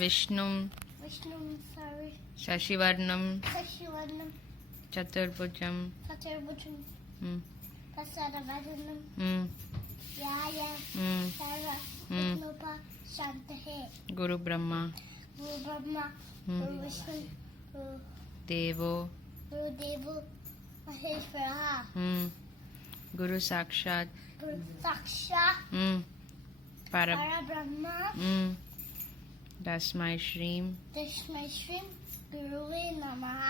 విష్ణు శశివర్ణం చతుర్భుజం గురు బ్రహ్మ దేవో గురు సాక్షాత్ పరబ్రహ్మ తస్మై శ్రీం గురువే నమః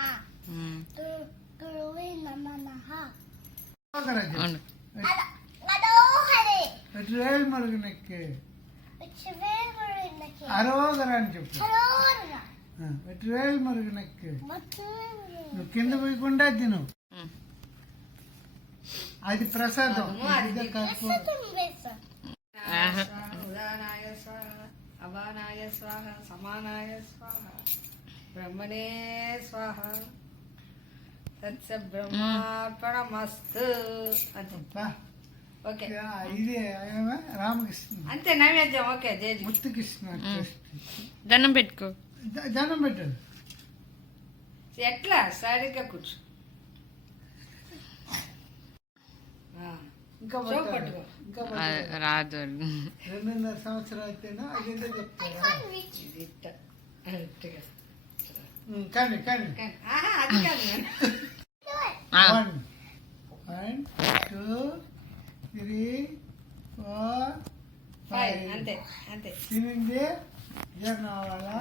వెట్రేల్ మరుగునెక్కి అరోగర అని చెప్పు. వెట్రేల్ మరుగునెక్కి నువ్వు కింద పోయకుండా తిను, అది ప్రసాదం. ఉదానాయ స్వాహ అవానాయ స్వాహ సమానాయ స్వాహ బ్రహ్మణే స్వాహ తత్స బ్రహ్మార్పణమస్తు. ఓకే ఇది రామకృష్ణ అంతే నైవేద్యం. ఓకే ముత్తుకృష్ణ దండం పెట్టుకో. దండం పెట్టాడు. ఎట్లా సరిగ్గా కూర్చో. ఇంకా రాదు. 2.5 సంవత్సరాలు అయితేనా అదేంటో చెప్తారా? కానీ కానీ అది కాదు. 1 2 3 4 5 అంతే అంతే. తినింది జనం అవ్వాలా?